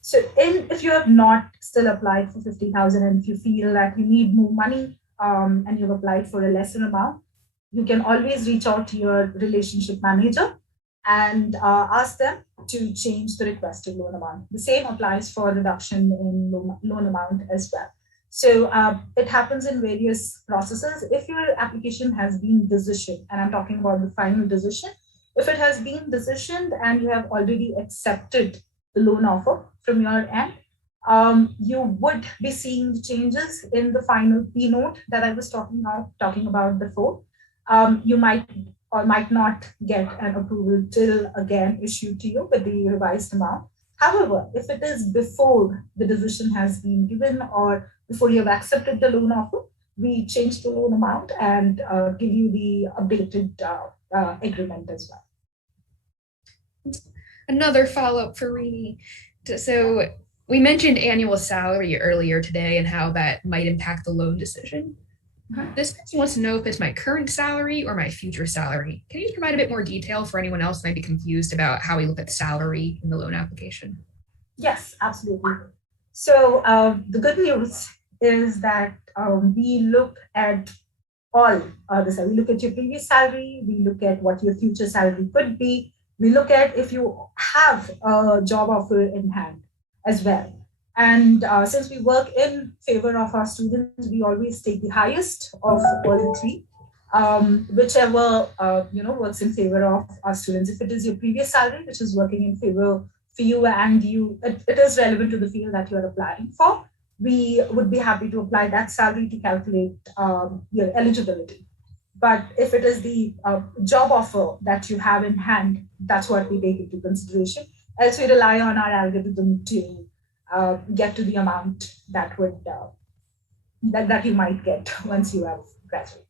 So if you have not still applied for $50,000 and if you feel that you need more money and you've applied for a lesser amount, you can always reach out to your relationship manager and ask them to change the requested loan amount. The same applies for reduction in loan amount as well. So it happens in various processes. If your application has been decisioned, and I'm talking about the final decision, if it has been decisioned and you have already accepted the loan offer from your end, you would be seeing the changes in the final P note that I was talking about before. You might or might not get an approval till again issued to you with the revised amount. However, if it is before the decision has been given or before you have accepted the loan offer, we change the loan amount and give you the updated agreement as well. Another follow-up for Rini. So we mentioned annual salary earlier today and how that might impact the loan decision. This person wants to know if it's my current salary or my future salary. Can you provide a bit more detail for anyone else who might be confused about how we look at salary in the loan application? Yes, absolutely. So the good news is that we look at all the salary. We look at your previous salary. We look at what your future salary could be. We look at if you have a job offer in hand as well. And since we work in favor of our students, we always take the highest of all the three, whichever works in favor of our students. If it is your previous salary, which is working in favor for you and it is relevant to the field that you're applying for, we would be happy to apply that salary to calculate your eligibility. But if it is the job offer that you have in hand, that's what we take into consideration. Else we rely on our algorithm to get to the amount that would that you might get once you have graduated.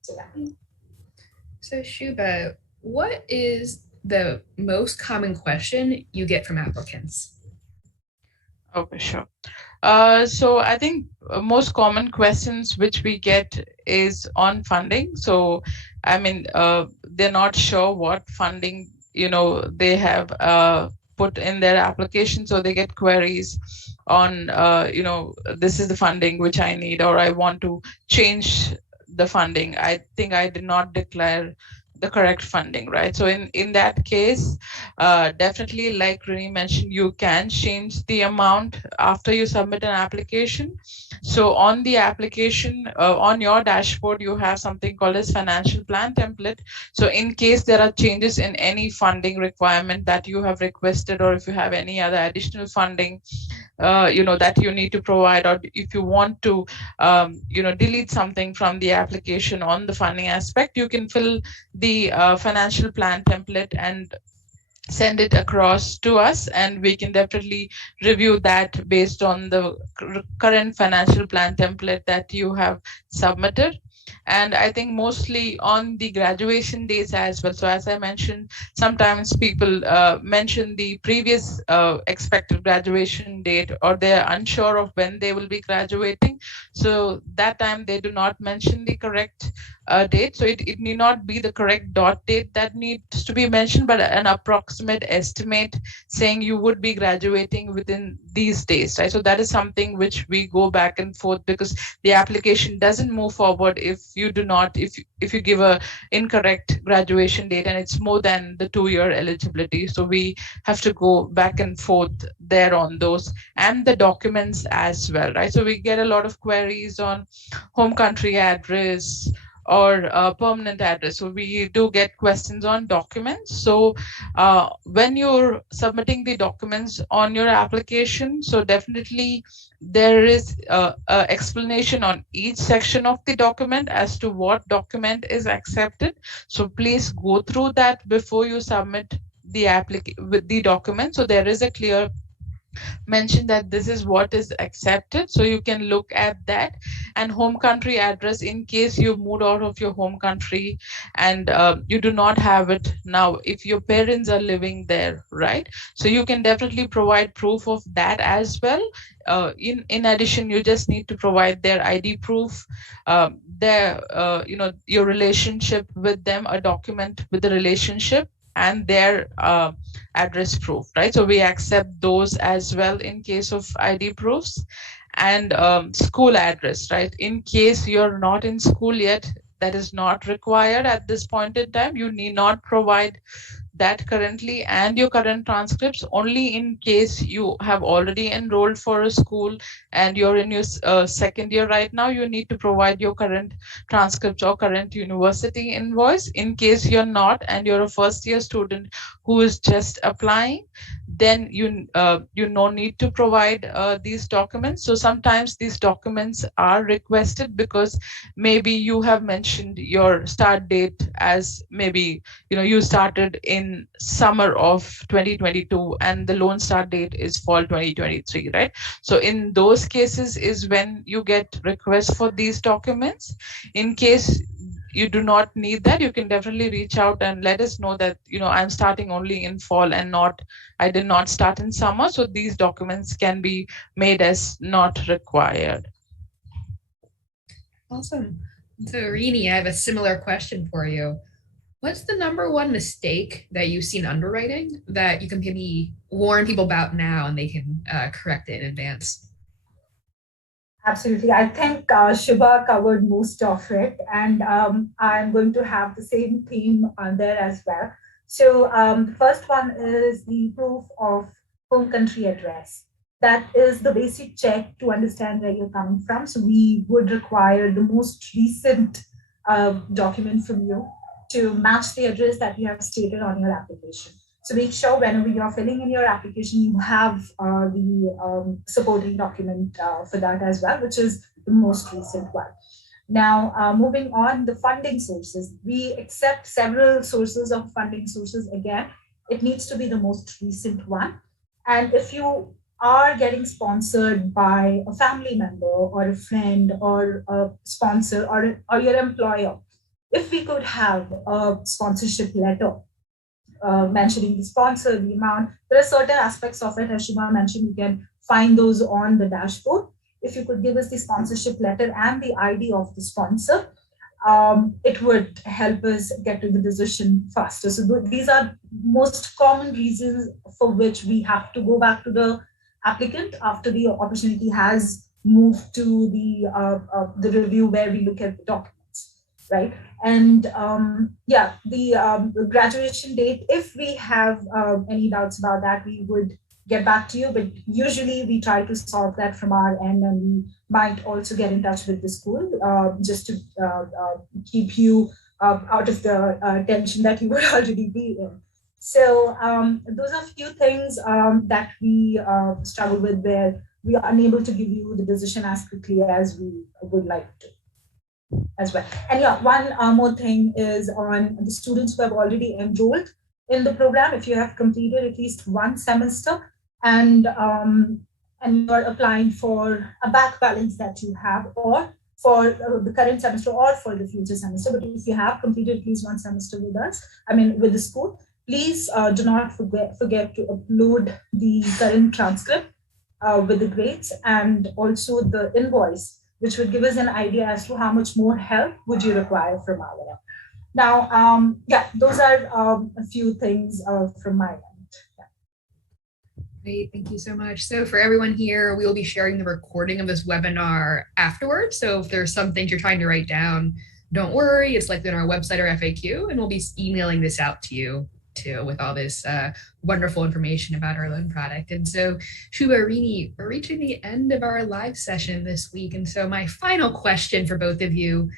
So yeah. So Shuba, what is the most common question you get from applicants? Okay, sure. So I think most common questions which we get is on funding. So I mean, they're not sure what funding they have put in their application. So they get queries on, this is the funding which I need, or I want to change the funding. I think I did not declare the correct funding, right? So in that case, definitely, like Rini mentioned, you can change the amount after you submit an application. So on the application, on your dashboard, you have something called as financial plan template. So in case there are changes in any funding requirement that you have requested, or if you have any other additional funding, that you need to provide, or if you want to, delete something from the application on the funding aspect, you can fill the financial plan template and send it across to us, and we can definitely review that based on the current financial plan template that you have submitted. And I think mostly on the graduation dates as well. So as I mentioned, sometimes people mention the previous expected graduation date, or they're unsure of when they will be graduating. So that time they do not mention the correct date. So it need not be the correct dot date that needs to be mentioned, but an approximate estimate saying you would be graduating within these days, right? So that is something which we go back and forth, because the application doesn't move forward if you do not, if you give a incorrect graduation date and it's more than the 2-year eligibility. So we have to go back and forth there on those, and the documents as well, right? So we get a lot of queries on home country address or permanent address. So we do get questions on documents. So when you're submitting the documents on your application, so definitely there is a explanation on each section of the document as to what document is accepted. So please go through that before you submit the document. So there is a clear mention that this is what is accepted, so you can look at that. And home country address, in case you moved out of your home country and you do not have it now, if your parents are living there, right? So you can definitely provide proof of that as well. In addition, you just need to provide their ID proof, their your relationship with them, a document with the relationship, and their address proof, right? So we accept those as well in case of ID proofs. And school address, right? In case you're not in school yet, that is not required at this point in time. You need not provide that currently, and your current transcripts. Only in case you have already enrolled for a school and you're in your second year right now, you need to provide your current transcripts or current university invoice. In case you're not and you're a first year student who is just applying, then you no need to provide these documents. So sometimes these documents are requested because maybe you have mentioned your start date as maybe you started in summer of 2022 and the loan start date is fall 2023, right? So in those cases is when you get requests for these documents. In case you do not need that, you can definitely reach out and let us know that I'm starting only in fall and I did not start in summer, so these documents can be made as not required. Awesome. So Rini, I have a similar question for you. What's the number one mistake that you see in underwriting that you can maybe warn people about now and they can correct it in advance? Absolutely. I think Shuba covered most of it, and I'm going to have the same theme on there as well. So the first one is the proof of home country address. That is the basic check to understand where you're coming from. So we would require the most recent document from you to match the address that you have stated on your application. So make sure whenever you're filling in your application, you have the supporting document for that as well, which is the most recent one. Now, moving on, the funding sources. We accept several sources of funding sources. Again, it needs to be the most recent one. And if you are getting sponsored by a family member or a friend or a sponsor or your employer, if we could have a sponsorship letter mentioning the sponsor, the amount, there are certain aspects of it, as Shuba mentioned, you can find those on the dashboard. If you could give us the sponsorship letter and the ID of the sponsor, it would help us get to the decision faster. So these are most common reasons for which we have to go back to the applicant after the opportunity has moved to the review where we look at the documents, right? And the graduation date, if we have any doubts about that, we would get back to you. But usually we try to solve that from our end, and we might also get in touch with the school just to keep you out of the tension that you would already be in. So those are a few things that we struggle with, where we are unable to give you the decision as quickly as we would like to as well. And yeah, one more thing is on the students who have already enrolled in the program. If you have completed at least one semester and you're applying for a back balance that you have, or for the current semester or for the future semester, but if you have completed at least one semester with us, with the school, please do not forget to upload the current transcript with the grades and also the invoice, which would give us an idea as to how much more help would you require from our end. Now, those are a few things from my end. Great, thank you so much. So for everyone here, we will be sharing the recording of this webinar afterwards. So if there's some things you're trying to write down, don't worry, it's likely on our website or FAQ, and we'll be emailing this out to you too with all this wonderful information about our loan product. And so Shuba, Rini, we're reaching the end of our live session this week. And so my final question for both of you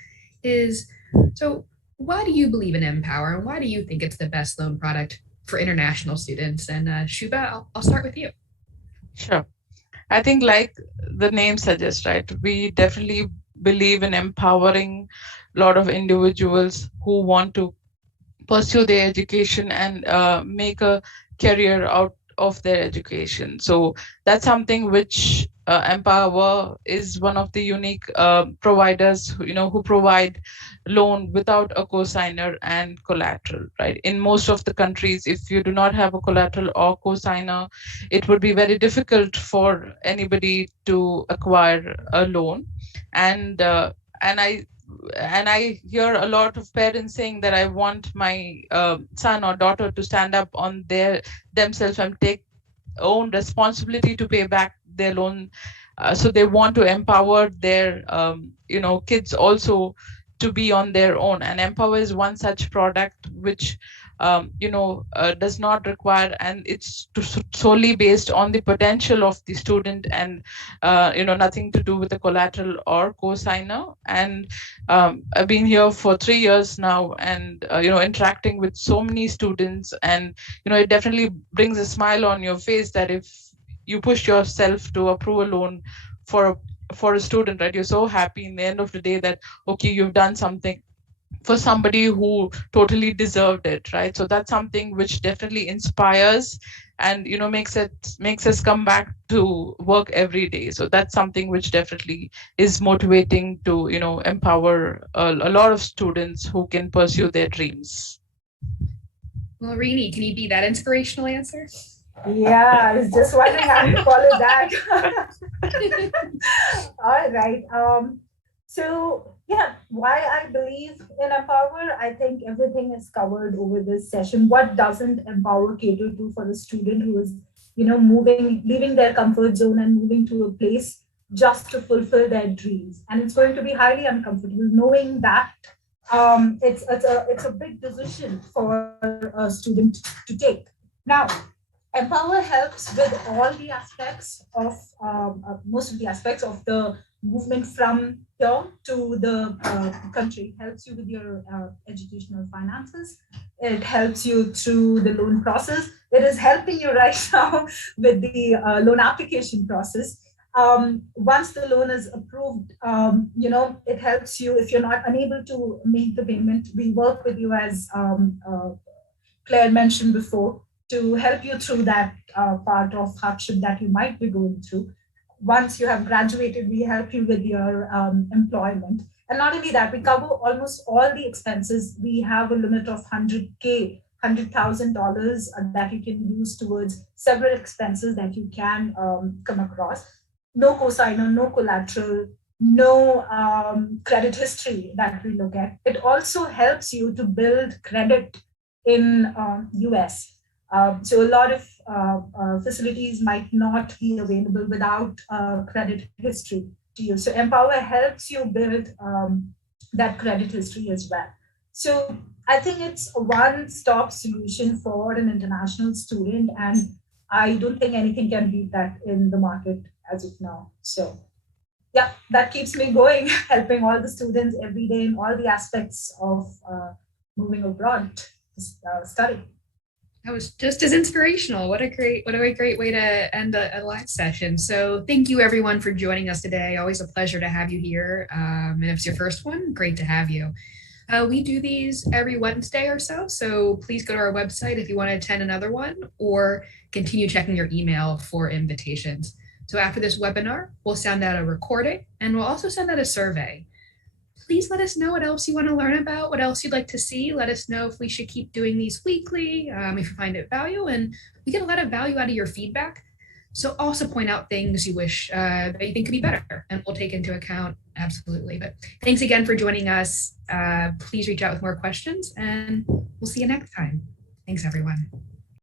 is, so why do you believe in MPOWER, and why do you think it's the best loan product for international students? And Shuba, I'll start with you. Sure. I think like the name suggests, right, we definitely believe in empowering a lot of individuals who want to pursue their education and make a career out of their education. So that's something which MPOWER is one of the unique providers who provide loan without a cosigner and collateral, right? In most of the countries, if you do not have a collateral or cosigner, it would be very difficult for anybody to acquire a loan. And I hear a lot of parents saying that I want my son or daughter to stand up on themselves and take own responsibility to pay back their loan. So they want to empower their kids also to be on their own. And MPOWER is one such product which does not require, and it's solely based on the potential of the student, and nothing to do with the collateral or cosigner. And I've been here for 3 years now, and interacting with so many students, and it definitely brings a smile on your face that if you push yourself to approve a loan for a student, right, you're so happy in the end of the day that okay, you've done something for somebody who totally deserved it, right? So that's something which definitely inspires and makes us come back to work every day. So that's something which definitely is motivating to empower a lot of students who can pursue their dreams. Well, Rini, can you be that inspirational answer? Yeah, I was just wondering how to follow that. All right. So yeah, why I believe in MPOWER, I think everything is covered over this session. What doesn't MPOWER cater to for a student who is, leaving their comfort zone and moving to a place just to fulfill their dreams? And it's going to be highly uncomfortable knowing that it's a big decision for a student to take. Now, MPOWER helps with all the aspects of most of the aspects of the movement from here to the country. It helps you with your educational finances. It helps you through the loan process. It is helping you right now with the loan application process. Once the loan is approved, it helps you if you're not unable to make the payment. We work with you, as Claire mentioned before, to help you through that part of hardship that you might be going through. Once you have graduated, we help you with your employment. And not only that, we cover almost all the expenses. We have a limit of $100,000 that you can use towards several expenses that you can come across. No cosigner, no collateral, no credit history that we look at. It also helps you to build credit in US. So a lot of facilities might not be available without credit history to you. So Empower helps you build that credit history as well. So I think it's a one-stop solution for an international student, and I don't think anything can beat that in the market as of now. So yeah, that keeps me going, helping all the students every day in all the aspects of moving abroad to study. That was just as inspirational. What a great way to end a live session. So thank you everyone for joining us today. Always a pleasure to have you here. And if it's your first one, great to have you. We do these every Wednesday or so. So please go to our website if you want to attend another one, or continue checking your email for invitations. So after this webinar, we'll send out a recording, and we'll also send out a survey. Please let us know what else you want to learn about, what else you'd like to see. Let us know if we should keep doing these weekly, if you find it value. And we get a lot of value out of your feedback. So also point out things you wish that you think could be better, and we'll take into account, absolutely. But thanks again for joining us. Please reach out with more questions, and we'll see you next time. Thanks, everyone.